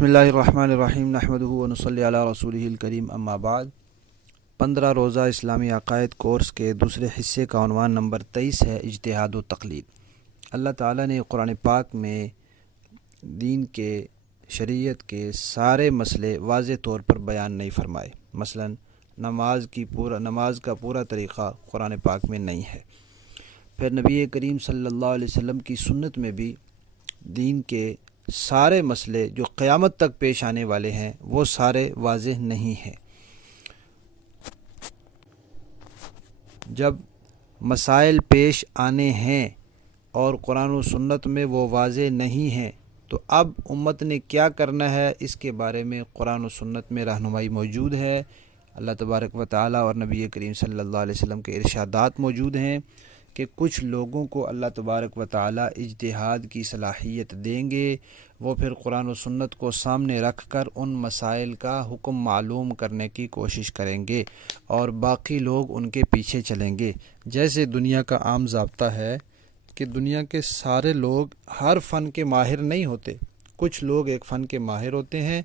بسم اللہ الرحمن الرحیم نحمدہ و نصلی علی رسولہ الکریم اما بعد 15 روزہ اسلامی عقائد کورس کے دوسرے حصے کا عنوان نمبر 23 ہے اجتہاد و تقلید۔ اللہ تعالیٰ نے قرآن پاک میں دین کے شریعت کے سارے مسئلے واضح طور پر بیان نہیں فرمائے۔ مثلا نماز کا پورا طریقہ قرآن پاک میں نہیں ہے۔ پھر نبی کریم صلی اللہ علیہ وسلم کی سنت میں بھی دین کے سارے مسئلے جو قیامت تک پیش آنے والے ہیں وہ سارے واضح نہیں ہیں۔ جب مسائل پیش آنے ہیں اور قرآن و سنت میں وہ واضح نہیں ہیں تو اب امت نے کیا کرنا ہے، اس کے بارے میں قرآن و سنت میں رہنمائی موجود ہے۔ اللہ تبارک و تعالیٰ اور نبی کریم صلی اللہ علیہ وسلم کے ارشادات موجود ہیں کہ کچھ لوگوں کو اللہ تبارک و تعالیٰ اجتہاد کی صلاحیت دیں گے، وہ پھر قرآن و سنت کو سامنے رکھ کر ان مسائل کا حکم معلوم کرنے کی کوشش کریں گے اور باقی لوگ ان کے پیچھے چلیں گے۔ جیسے دنیا کا عام ضابطہ ہے کہ دنیا کے سارے لوگ ہر فن کے ماہر نہیں ہوتے، کچھ لوگ ایک فن کے ماہر ہوتے ہیں،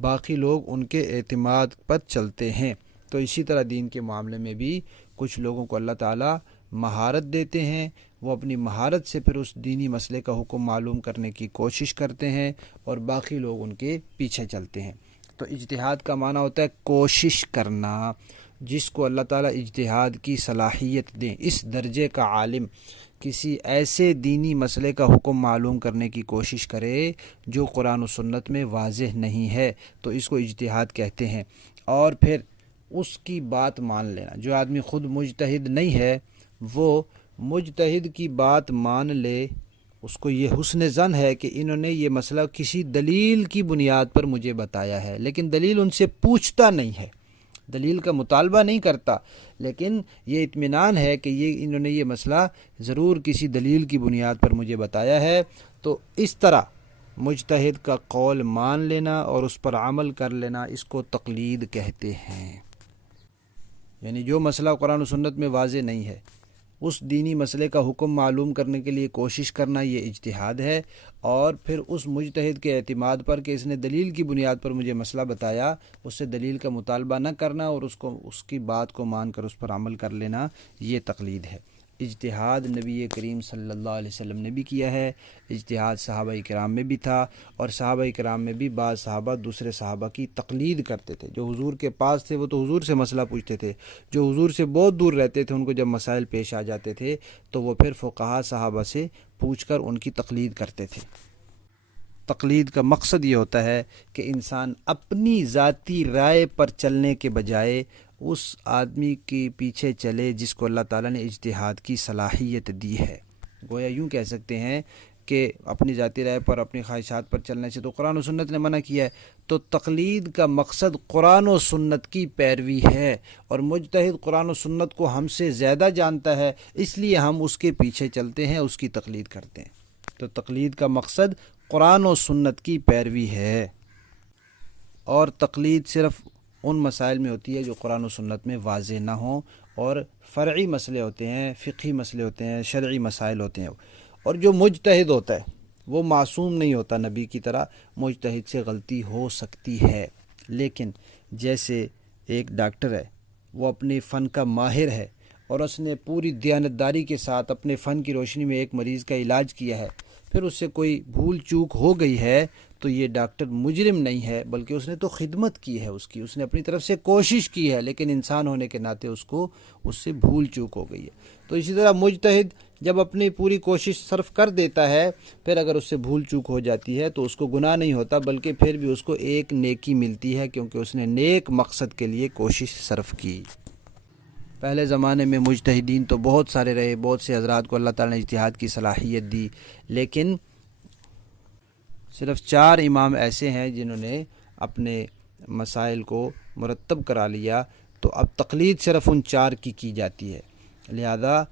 باقی لوگ ان کے اعتماد پر چلتے ہیں۔ تو اسی طرح دین کے معاملے میں بھی کچھ لوگوں کو اللہ تعالیٰ مہارت دیتے ہیں، وہ اپنی مہارت سے پھر اس دینی مسئلے کا حکم معلوم کرنے کی کوشش کرتے ہیں اور باقی لوگ ان کے پیچھے چلتے ہیں۔ تو اجتہاد کا معنی ہوتا ہے کوشش کرنا۔ جس کو اللہ تعالیٰ اجتہاد کی صلاحیت دیں، اس درجے کا عالم کسی ایسے دینی مسئلے کا حکم معلوم کرنے کی کوشش کرے جو قرآن و سنت میں واضح نہیں ہے تو اس کو اجتہاد کہتے ہیں۔ اور پھر اس کی بات مان لینا۔ جو آدمی خود مجتہد نہیں ہے وہ مجتہد کی بات مان لے، اس کو یہ حسن ظن ہے کہ انہوں نے یہ مسئلہ کسی دلیل کی بنیاد پر مجھے بتایا ہے، لیکن دلیل ان سے پوچھتا نہیں ہے، دلیل کا مطالبہ نہیں کرتا، لیکن یہ اطمینان ہے کہ انہوں نے یہ مسئلہ ضرور کسی دلیل کی بنیاد پر مجھے بتایا ہے۔ تو اس طرح مجتہد کا قول مان لینا اور اس پر عمل کر لینا، اس کو تقلید کہتے ہیں۔ یعنی جو مسئلہ قرآن و سنت میں واضح نہیں ہے اس دینی مسئلے کا حکم معلوم کرنے کے لیے کوشش کرنا، یہ اجتہاد ہے۔ اور پھر اس مجتہد کے اعتماد پر کہ اس نے دلیل کی بنیاد پر مجھے مسئلہ بتایا، اس سے دلیل کا مطالبہ نہ کرنا اور اس کی بات کو مان کر اس پر عمل کر لینا، یہ تقلید ہے۔ اجتہاد نبی کریم صلی اللہ علیہ وسلم نے بھی کیا ہے، اجتہاد صحابہ کرام میں بھی تھا، اور صحابہ کرام میں بھی بعض صحابہ دوسرے صحابہ کی تقلید کرتے تھے۔ جو حضور کے پاس تھے وہ تو حضور سے مسئلہ پوچھتے تھے، جو حضور سے بہت دور رہتے تھے ان کو جب مسائل پیش آ جاتے تھے تو وہ پھر فقہاء صحابہ سے پوچھ کر ان کی تقلید کرتے تھے۔ تقلید کا مقصد یہ ہوتا ہے کہ انسان اپنی ذاتی رائے پر چلنے کے بجائے اس آدمی کے پیچھے چلے جس کو اللہ تعالیٰ نے اجتہاد کی صلاحیت دی ہے۔ گویا یوں کہہ سکتے ہیں کہ اپنی ذاتی رائے پر، اپنی خواہشات پر چلنے سے تو قرآن و سنت نے منع کیا ہے، تو تقلید کا مقصد قرآن و سنت کی پیروی ہے، اور مجتہد قرآن و سنت کو ہم سے زیادہ جانتا ہے، اس لیے ہم اس کے پیچھے چلتے ہیں، اس کی تقلید کرتے ہیں۔ تو تقلید کا مقصد قرآن و سنت کی پیروی ہے، اور تقلید صرف ان مسائل میں ہوتی ہے جو قرآن و سنت میں واضح نہ ہوں، اور فرعی مسئلے ہوتے ہیں، فقہی مسئلے ہوتے ہیں، شرعی مسائل ہوتے ہیں۔ اور جو مجتہد ہوتا ہے وہ معصوم نہیں ہوتا، نبی کی طرح مجتہد سے غلطی ہو سکتی ہے، لیکن جیسے ایک ڈاکٹر ہے، وہ اپنے فن کا ماہر ہے اور اس نے پوری دیانتداری کے ساتھ اپنے فن کی روشنی میں ایک مریض کا علاج کیا ہے، پھر اس سے کوئی بھول چوک ہو گئی ہے تو یہ ڈاکٹر مجرم نہیں ہے، بلکہ اس نے تو خدمت کی ہے، اس نے اپنی طرف سے کوشش کی ہے، لیکن انسان ہونے کے ناطے اس سے بھول چوک ہو گئی ہے۔ تو اسی طرح مجتہد جب اپنی پوری کوشش صرف کر دیتا ہے، پھر اگر اس سے بھول چوک ہو جاتی ہے تو اس کو گناہ نہیں ہوتا، بلکہ پھر بھی اس کو ایک نیکی ملتی ہے، کیونکہ اس نے نیک مقصد کے لیے کوشش صرف کی۔ پہلے زمانے میں مجتہدین تو بہت سارے رہے، بہت سے حضرات کو اللہ تعالیٰ نے اجتہاد کی صلاحیت دی، لیکن صرف 4 امام ایسے ہیں جنہوں نے اپنے مسائل کو مرتب کرا لیا، تو اب تقلید صرف ان 4 کی جاتی ہے۔ لہذا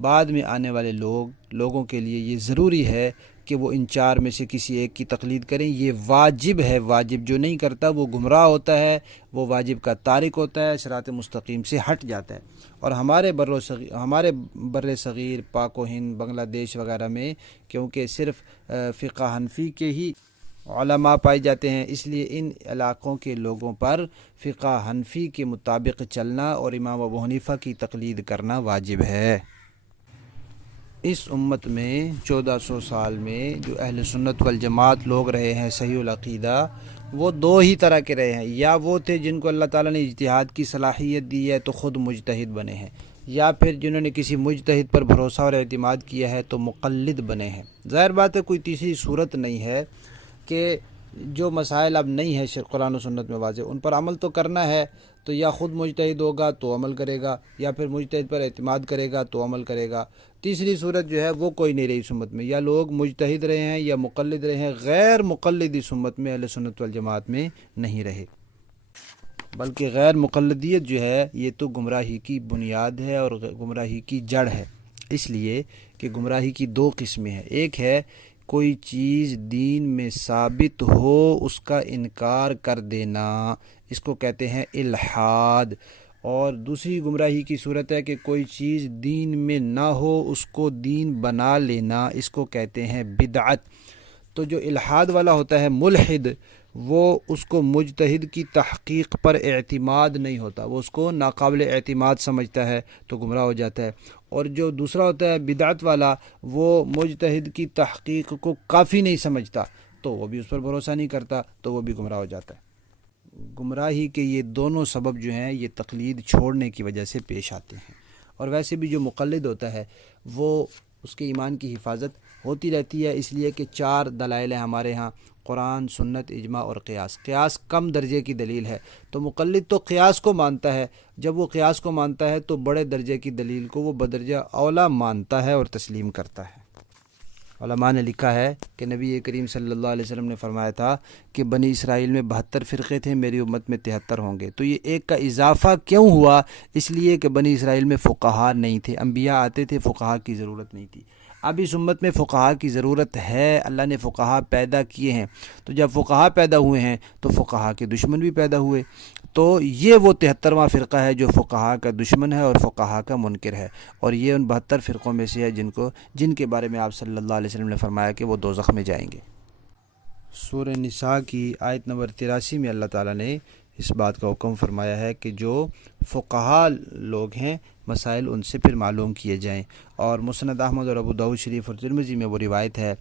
بعد میں آنے والے لوگوں کے لیے یہ ضروری ہے کہ وہ ان 4 میں سے کسی ایک کی تقلید کریں۔ یہ واجب ہے، واجب جو نہیں کرتا وہ گمراہ ہوتا ہے، وہ واجب کا تارک ہوتا ہے، صراط مستقیم سے ہٹ جاتا ہے۔ اور ہمارے بر صغیر، پاک و ہند، بنگلہ دیش وغیرہ میں کیونکہ صرف فقہ حنفی کے ہی علماء پائے جاتے ہیں، اس لیے ان علاقوں کے لوگوں پر فقہ حنفی کے مطابق چلنا اور امام ابو حنیفہ کی تقلید کرنا واجب ہے۔ اس امت میں 1400 سال میں جو اہل سنت والجماعت لوگ رہے ہیں صحیح العقیدہ، وہ دو ہی طرح کے رہے ہیں، یا وہ تھے جن کو اللہ تعالیٰ نے اجتہاد کی صلاحیت دی ہے تو خود مجتہد بنے ہیں، یا پھر جنہوں نے کسی مجتہد پر بھروسہ اور اعتماد کیا ہے تو مقلد بنے ہیں۔ ظاہر بات ہے کوئی تیسری صورت نہیں ہے کہ جو مسائل اب نہیں ہے قرآن و سنت میں واضح، ان پر عمل تو کرنا ہے، تو یا خود مجتہد ہوگا تو عمل کرے گا، یا پھر مجتہد پر اعتماد کرے گا تو عمل کرے گا۔ تیسری صورت جو ہے وہ کوئی نہیں رہی اس امت میں، یا لوگ مجتہد رہے ہیں یا مقلد رہے ہیں، غیر مقلد اس امت میں اہل سنت والجماعت میں نہیں رہے۔ بلکہ غیر مقلدیت جو ہے یہ تو گمراہی کی بنیاد ہے اور گمراہی کی جڑ ہے، اس لیے کہ گمراہی کی دو قسمیں ہیں۔ ایک ہے کوئی چیز دین میں ثابت ہو اس کا انکار کر دینا، اس کو کہتے ہیں الحاد، اور دوسری گمراہی کی صورت ہے کہ کوئی چیز دین میں نہ ہو اس کو دین بنا لینا، اس کو کہتے ہیں بدعت۔ تو جو الحاد والا ہوتا ہے ملحد، وہ اس کو مجتہد کی تحقیق پر اعتماد نہیں ہوتا، وہ اس کو ناقابل اعتماد سمجھتا ہے تو گمراہ ہو جاتا ہے۔ اور جو دوسرا ہوتا ہے بدعت والا، وہ مجتہد کی تحقیق کو کافی نہیں سمجھتا تو وہ بھی اس پر بھروسہ نہیں کرتا تو وہ بھی گمراہ ہو جاتا ہے۔ گمراہی کے یہ دونوں سبب جو ہیں یہ تقلید چھوڑنے کی وجہ سے پیش آتے ہیں۔ اور ویسے بھی جو مقلد ہوتا ہے وہ اس کے ایمان کی حفاظت ہوتی رہتی ہے، اس لیے کہ 4 دلائل ہیں ہمارے ہاں: قرآن، سنت، اجماع اور قیاس۔ قیاس کم درجے کی دلیل ہے، تو مقلد تو قیاس کو مانتا ہے، جب وہ قیاس کو مانتا ہے تو بڑے درجے کی دلیل کو وہ بدرجہ اولا مانتا ہے اور تسلیم کرتا ہے۔ علماء نے لکھا ہے کہ نبی کریم صلی اللہ علیہ وسلم نے فرمایا تھا کہ بنی اسرائیل میں 72 فرقے تھے، میری امت میں 73 ہوں گے۔ تو یہ ایک کا اضافہ کیوں ہوا؟ اس لیے کہ بنی اسرائیل میں فقہاء نہیں تھے، انبیاء آتے تھے، فقہاء کی ضرورت نہیں تھی۔ اب اس امت میں فقہاء کی ضرورت ہے، اللہ نے فقہاء پیدا کیے ہیں، تو جب فقہاء پیدا ہوئے ہیں تو فقہاء کے دشمن بھی پیدا ہوئے، تو یہ وہ 73واں فرقہ ہے جو فقہاء کا دشمن ہے اور فقہاء کا منکر ہے، اور یہ ان 72 فرقوں میں سے ہے جن کے بارے میں آپ صلی اللہ علیہ وسلم نے فرمایا کہ وہ دوزخ میں جائیں گے۔ سورہ نساء کی آیت نمبر 83 میں اللہ تعالیٰ نے اس بات کا حکم فرمایا ہے کہ جو فقہاء لوگ ہیں مسائل ان سے پھر معلوم کیے جائیں، اور مسند احمد اور ابو داؤد شریف اور ترمذی میں وہ روایت ہے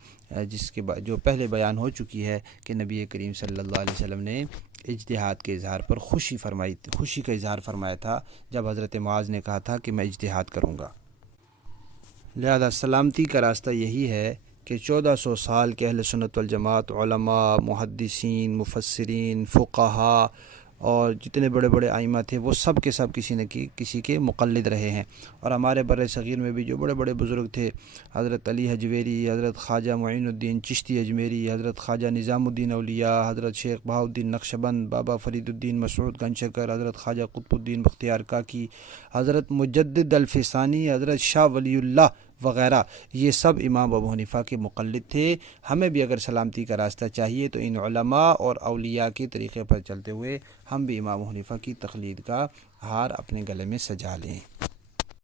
جس کے جو پہلے بیان ہو چکی ہے کہ نبی کریم صلی اللہ علیہ وسلم نے اجتہاد کے اظہار پر خوشی کا اظہار فرمایا تھا جب حضرت معاذ نے کہا تھا کہ میں اجتہاد کروں گا۔ لہذا سلامتی کا راستہ یہی ہے کہ 1400 سال کے اہل سنت والجماعت علماء، محدثین، مفسرین، فقہاء اور جتنے بڑے بڑے ائمہ تھے وہ سب کے سب کسی کے مقلد رہے ہیں، اور ہمارے بر صغیر میں بھی جو بڑے بڑے بزرگ تھے، حضرت علی حجویری، حضرت خواجہ معین الدین چشتی اجمیری، حضرت خواجہ نظام الدین اولیاء، حضرت شیخ بہاؤالدین نقشبند، بابا فرید الدین مسعود گنجشکر، حضرت خواجہ قطب الدین بختیار کاکی، حضرت مجدد الفسانی، حضرت شاہ ولی اللہ وغیرہ، یہ سب امام ابو حنیفہ کے مقلد تھے۔ ہمیں بھی اگر سلامتی کا راستہ چاہیے تو ان علماء اور اولیاء کے طریقے پر چلتے ہوئے ہم بھی امام ابو حنیفہ کی تقلید کا ہار اپنے گلے میں سجا لیں۔